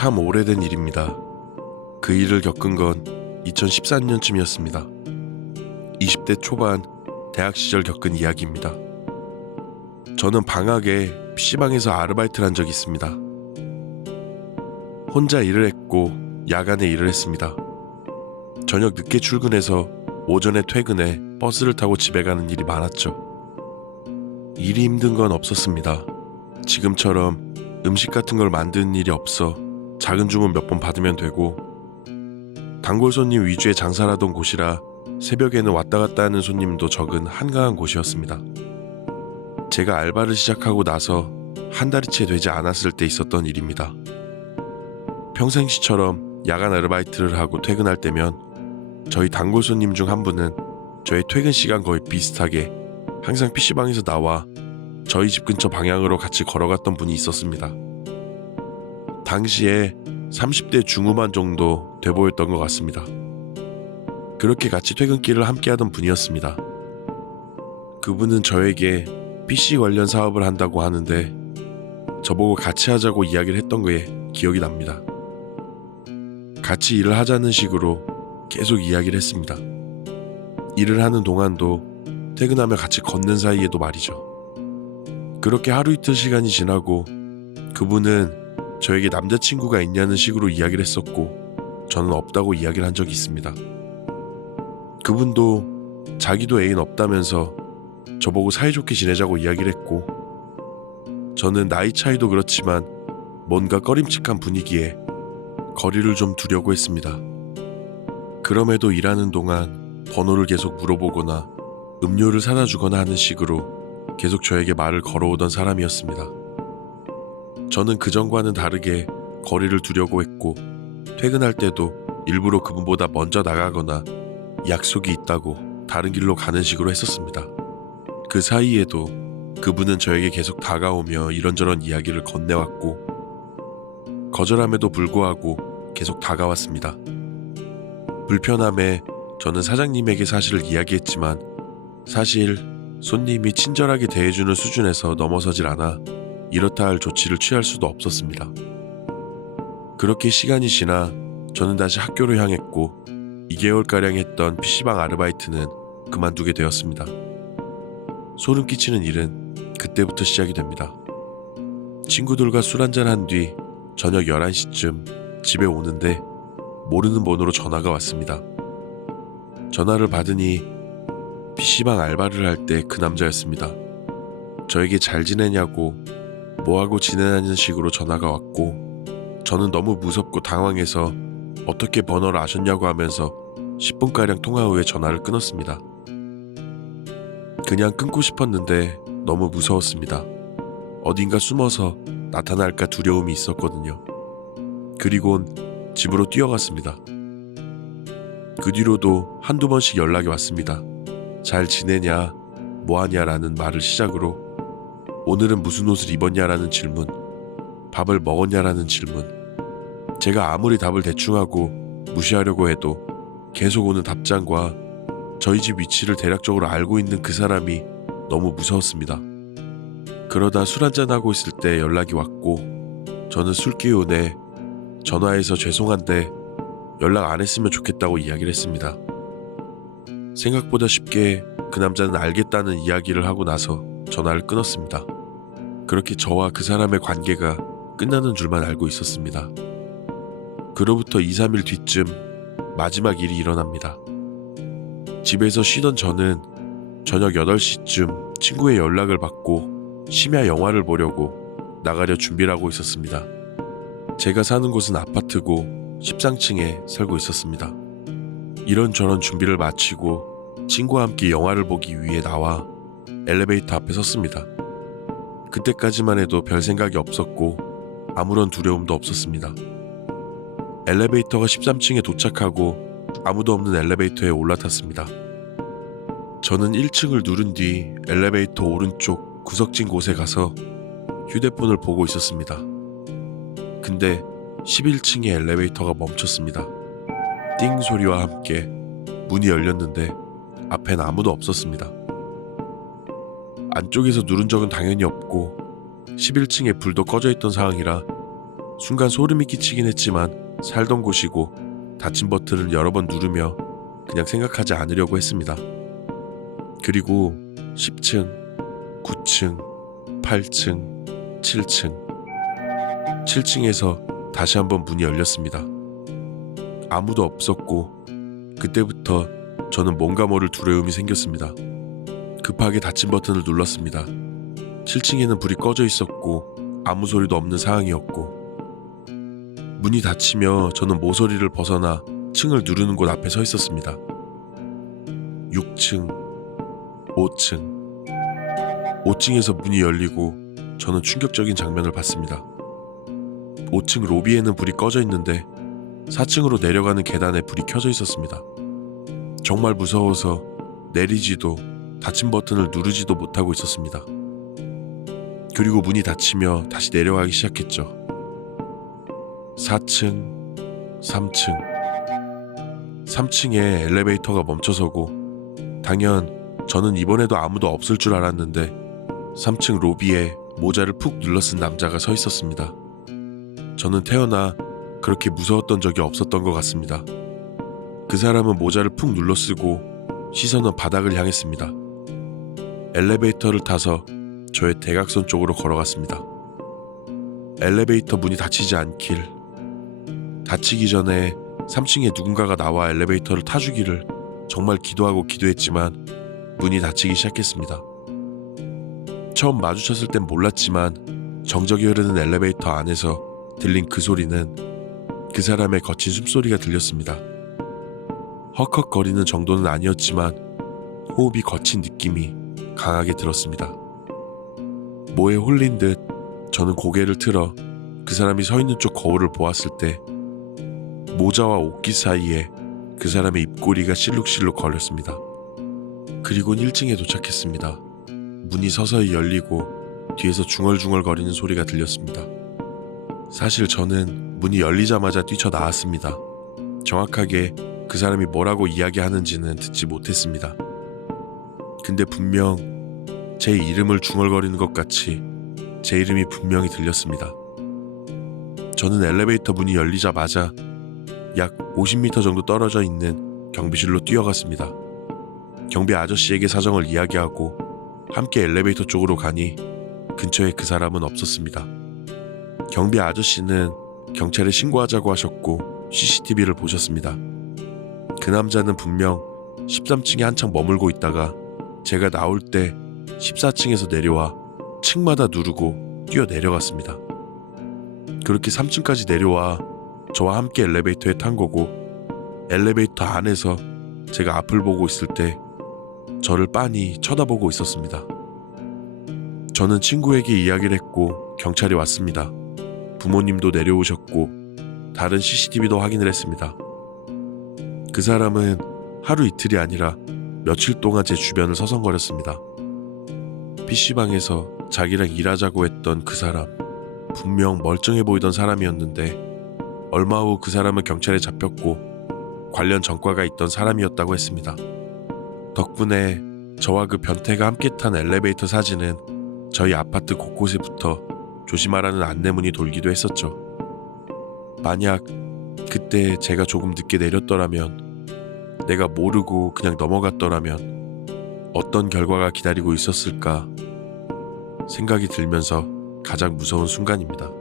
참 오래된 일입니다. 그 일을 겪은 건 2014년쯤이었습니다. 20대 초반 대학 시절 겪은 이야기입니다. 저는 방학에 PC방에서 아르바이트를 한 적이 있습니다. 혼자 일을 했고 야간에 일을 했습니다. 저녁 늦게 출근해서 오전에 퇴근해 버스를 타고 집에 가는 일이 많았죠. 일이 힘든 건 없었습니다. 지금처럼 음식 같은 걸 만드는 일이 없어 작은 주문 몇 번 받으면 되고, 단골 손님 위주의 장사를 하던 곳이라 새벽에는 왔다 갔다 하는 손님도 적은 한가한 곳이었습니다. 제가 알바를 시작하고 나서 한 달이 채 되지 않았을 때 있었던 일입니다. 평상시처럼 야간 아르바이트를 하고 퇴근할 때면 저희 단골 손님 중 한 분은 저희 퇴근 시간 거의 비슷하게 항상 PC방에서 나와 저희 집 근처 방향으로 같이 걸어갔던 분이 있었습니다. 당시에 30대 중후반 정도 돼 보였던 것 같습니다. 그렇게 같이 퇴근길을 함께 하던 분이었습니다. 그분은 저에게 PC 관련 사업을 한다고 하는데 저보고 같이 하자고 이야기를 했던 게 기억이 납니다. 같이 일을 하자는 식으로 계속 이야기를 했습니다. 일을 하는 동안도 퇴근하며 같이 걷는 사이에도 말이죠. 그렇게 하루 이틀 시간이 지나고 그분은 저에게 남자친구가 있냐는 식으로 이야기를 했었고, 저는 없다고 이야기를 한 적이 있습니다. 그분도 자기도 애인 없다면서 저보고 사이좋게 지내자고 이야기를 했고, 저는 나이 차이도 그렇지만 뭔가 꺼림칙한 분위기에 거리를 좀 두려고 했습니다. 그럼에도 일하는 동안 번호를 계속 물어보거나 음료를 사다 주거나 하는 식으로 계속 저에게 말을 걸어오던 사람이었습니다. 저는 그전과는 다르게 거리를 두려고 했고, 퇴근할 때도 일부러 그분보다 먼저 나가거나 약속이 있다고 다른 길로 가는 식으로 했었습니다. 그 사이에도 그분은 저에게 계속 다가오며 이런저런 이야기를 건네왔고, 거절함에도 불구하고 계속 다가왔습니다. 불편함에 저는 사장님에게 사실을 이야기했지만 사실 손님이 친절하게 대해주는 수준에서 넘어서질 않아 이렇다 할 조치를 취할 수도 없었습니다. 그렇게 시간이 지나 저는 다시 학교로 향했고 2개월가량 했던 PC방 아르바이트는 그만두게 되었습니다. 소름 끼치는 일은 그때부터 시작이 됩니다. 친구들과 술 한잔한 뒤 저녁 11시쯤 집에 오는데 모르는 번호로 전화가 왔습니다. 전화를 받으니 PC방 알바를 할 때 그 남자였습니다. 저에게 잘 지내냐고 뭐하고 지내냐는 식으로 전화가 왔고, 저는 너무 무섭고 당황해서 어떻게 번호를 아셨냐고 하면서 10분가량 통화 후에 전화를 끊었습니다. 그냥 끊고 싶었는데 너무 무서웠습니다. 어딘가 숨어서 나타날까 두려움이 있었거든요. 그리곤 집으로 뛰어갔습니다. 그 뒤로도 한두 번씩 연락이 왔습니다. 잘 지내냐, 뭐하냐라는 말을 시작으로 오늘은 무슨 옷을 입었냐라는 질문, 밥을 먹었냐라는 질문. 제가 아무리 답을 대충하고 무시하려고 해도 계속 오는 답장과 저희 집 위치를 대략적으로 알고 있는 그 사람이 너무 무서웠습니다. 그러다 술 한잔하고 있을 때 연락이 왔고, 저는 술 기운에 전화해서 죄송한데 연락 안 했으면 좋겠다고 이야기를 했습니다. 생각보다 쉽게 그 남자는 알겠다는 이야기를 하고 나서 전화를 끊었습니다. 그렇게 저와 그 사람의 관계가 끝나는 줄만 알고 있었습니다. 그로부터 2, 3일 뒤쯤 마지막 일이 일어납니다. 집에서 쉬던 저는 저녁 8시쯤 친구의 연락을 받고 심야 영화를 보려고 나가려 준비를 하고 있었습니다. 제가 사는 곳은 아파트고 13층에 살고 있었습니다. 이런저런 준비를 마치고 친구와 함께 영화를 보기 위해 나와 엘리베이터 앞에 섰습니다. 그때까지만 해도 별 생각이 없었고 아무런 두려움도 없었습니다. 엘리베이터가 13층에 도착하고 아무도 없는 엘리베이터에 올라탔습니다. 저는 1층을 누른 뒤 엘리베이터 오른쪽 구석진 곳에 가서 휴대폰을 보고 있었습니다. 근데 11층의 엘리베이터가 멈췄습니다. 띵 소리와 함께 문이 열렸는데 앞엔 아무도 없었습니다. 안쪽에서 누른 적은 당연히 없고 11층에 불도 꺼져 있던 상황이라 순간 소름이 끼치긴 했지만 살던 곳이고 닫힌 버튼을 여러 번 누르며 그냥 생각하지 않으려고 했습니다. 그리고 10층, 9층, 8층, 7층. 7층에서 다시 한번 문이 열렸습니다. 아무도 없었고 그때부터 저는 뭔가 모를 두려움이 생겼습니다. 급하게 닫힌 버튼을 눌렀습니다. 7층에는 불이 꺼져 있었고 아무 소리도 없는 상황이었고 문이 닫히며 저는 모서리를 벗어나 층을 누르는 곳 앞에 서 있었습니다. 6층, 5층. 5층에서 문이 열리고 저는 충격적인 장면을 봤습니다. 5층 로비에는 불이 꺼져 있는데 4층으로 내려가는 계단에 불이 켜져 있었습니다. 정말 무서워서 내리지도 닫힌 버튼을 누르지도 못하고 있었습니다. 그리고 문이 닫히며 다시 내려가기 시작했죠. 4층, 3층. 3층에 엘리베이터가 멈춰서고 당연 저는 이번에도 아무도 없을 줄 알았는데 3층 로비에 모자를 푹 눌러 쓴 남자가 서 있었습니다. 저는 태어나 그렇게 무서웠던 적이 없었던 것 같습니다. 그 사람은 모자를 푹 눌러 쓰고 시선은 바닥을 향했습니다. 엘리베이터를 타서 저의 대각선 쪽으로 걸어갔습니다. 엘리베이터 문이 닫히지 않길, 닫히기 전에 3층에 누군가가 나와 엘리베이터를 타주기를 정말 기도하고 기도했지만 문이 닫히기 시작했습니다. 처음 마주쳤을 땐 몰랐지만 정적이 흐르는 엘리베이터 안에서 들린 그 소리는 그 사람의 거친 숨소리가 들렸습니다. 헉헉거리는 정도는 아니었지만 호흡이 거친 느낌이 강하게 들었습니다. 뭐에 홀린 듯 저는 고개를 틀어 그 사람이 서 있는 쪽 거울을 보았을 때 모자와 옷깃 사이에 그 사람의 입꼬리가 실룩실룩 거렸습니다. 그리곤 1층에 도착했습니다. 문이 서서히 열리고 뒤에서 중얼중얼거리는 소리가 들렸습니다. 사실 저는 문이 열리자마자 뛰쳐나왔습니다. 정확하게 그 사람이 뭐라고 이야기하는지는 듣지 못했습니다. 근데 분명 제 이름을 중얼거리는 것 같이 제 이름이 분명히 들렸습니다. 저는 엘리베이터 문이 열리자마자 약 50m 정도 떨어져 있는 경비실로 뛰어갔습니다. 경비 아저씨에게 사정을 이야기하고 함께 엘리베이터 쪽으로 가니 근처에 그 사람은 없었습니다. 경비 아저씨는 경찰에 신고하자고 하셨고 CCTV를 보셨습니다. 그 남자는 분명 13층에 한창 머물고 있다가 제가 나올 때 14층에서 내려와 층마다 누르고 뛰어 내려갔습니다. 그렇게 3층까지 내려와 저와 함께 엘리베이터에 탄 거고 엘리베이터 안에서 제가 앞을 보고 있을 때 저를 빤히 쳐다보고 있었습니다. 저는 친구에게 이야기를 했고 경찰이 왔습니다. 부모님도 내려오셨고 다른 CCTV도 확인을 했습니다. 그 사람은 하루 이틀이 아니라 며칠 동안 제 주변을 서성거렸습니다. PC방에서 자기랑 일하자고 했던 그 사람, 분명 멀쩡해 보이던 사람이었는데 얼마 후 그 사람은 경찰에 잡혔고 관련 전과가 있던 사람이었다고 했습니다. 덕분에 저와 그 변태가 함께 탄 엘리베이터 사진은 저희 아파트 곳곳에 붙어 조심하라는 안내문이 돌기도 했었죠. 만약 그때 제가 조금 늦게 내렸더라면, 내가 모르고 그냥 넘어갔더라면 어떤 결과가 기다리고 있었을까 생각이 들면서 가장 무서운 순간입니다.